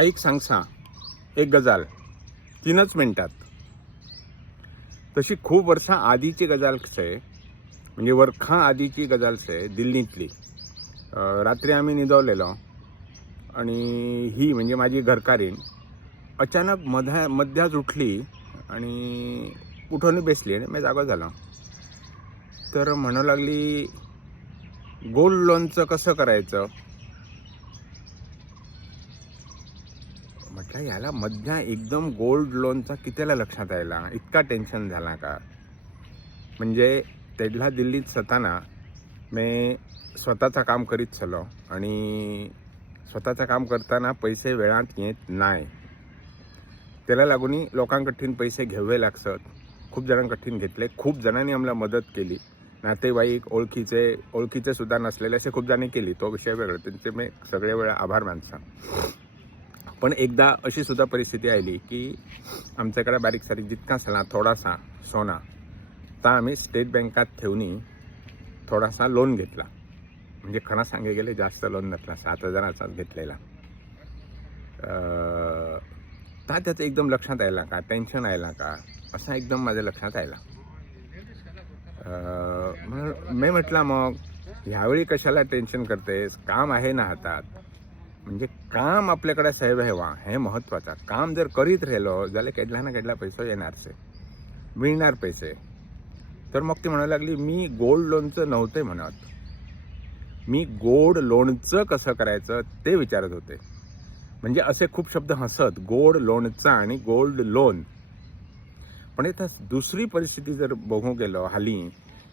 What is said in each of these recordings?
ऐक सांगसा एक गजाल. तीनच मिनटात. तशी खूप वर्सां आधीची गजालच आहे म्हणजे वर्खां आधीची गजालच आहे दिल्लीतली. रात्री आम्ही न्हिदवलेलो आणि ही म्हणजे माझी घरकारीण अचानक मध्या मध्याच उठली आणि उठून बेसली आणि मी जागो झालो. तर म्हणू लागली गोल्ड लोनचं कसं करायचं? म्हटलं याला मध्या एकदम गोल्ड लोनचा कितीला लक्षात यायला? इतका टेन्शन झाला का? म्हणजे तेढला दिल्लीत सताना मी स्वतःचं काम करीत चलो आणि स्वतःचं काम करताना पैसे वेळात येत नाही. त्याला लागून लोकांकडून पैसे घ्यावे लागतात. खूप जणांकडून घेतले. खूप जणांनी आम्हाला मदत केली. नातेवाईक ओळखीचे ओळखीचे सुद्धा नसलेले असे खूप जणांनी केली. तो विषय वेगळा. त्यांचे मी सगळे वेळा आभार मानसा पण एकदा अशी सुद्धा परिस्थिती आली की आमच्याकडे बारीक सारीक जितका असला थोडासा सोना ता आम्ही स्टेट बँकात ठेवून थोडासा लोन घेतला. म्हणजे खरं सांगे गेले जास्त लोन नसला सात हजाराचाच घेतलेला. तर ता त्याचं एकदम लक्षात यायला का? टेन्शन यायला का? असा एकदम माझ्या लक्षात आला म्हणून मी म्हटलं मग ह्यावेळी कशाला टेन्शन करतेस? काम आहे ना हातात. म्हणजे काम आपल्याकडे साहेब हेवा हे महत्त्वाचं काम जर करीत राहिलो जाल्यार केडला ना केडला पैसो येणारचे मिळणार पैसे. तर मग ती म्हणायला लागली मी गोल्ड लोनचं नव्हते म्हणत. मी गोड लोणचं कसं करायचं ते विचारत होते. म्हणजे असे खूप शब्द हसत गोड लोणचा आणि गोल्ड लोन. पण इथं दुसरी परिस्थिती जर बघू गेलो हाली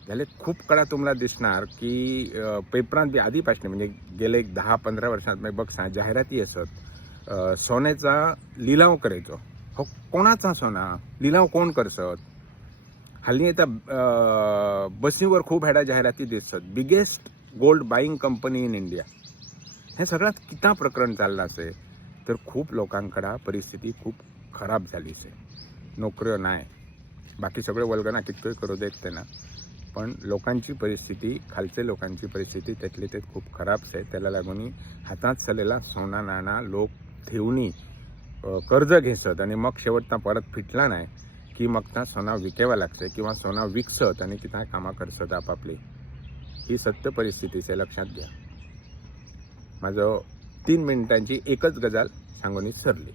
झाले खूप काळा तुम्हाला दिसणार की पेपरात पेपरांत बी आधीपासून म्हणजे गेले एक दहा पंधरा वर्षात मागीर बघसा जाहिराती असत सोन्याचा लिलाव करायचो. हो कोणाचा सोना? लिलाव कोण करसत? हाली आता बसीवर खूप हेडा जाहिराती दिसत. Biggest gold buying company in India हे सगळ्यात किता प्रकरण चाललं असे? तर खूप लोकांकडा परिस्थिती खूप खराब झाली आहे नोकऱ्यो नाही बाकी सगळे वल्गना कितकोय करू देत ते ना पण लोकांची परिस्थिती खालचे लोकांची परिस्थिती त्यातली ते खूप खराब आहे. त्याला लागून हातात चाललेला सोना नाणा लोक ठेवणी कर्ज घेसत आणि मग शेवटना परत फिटला नाही की मग त्या सोना विकेवा लागते किंवा सोना विकसत आणि किती कामां करसत आपापली. ही सत्य परिस्थितीचे आहे लक्षात घ्या. माझं तीन मिनिटांची एकच गजाल सांगून सरली.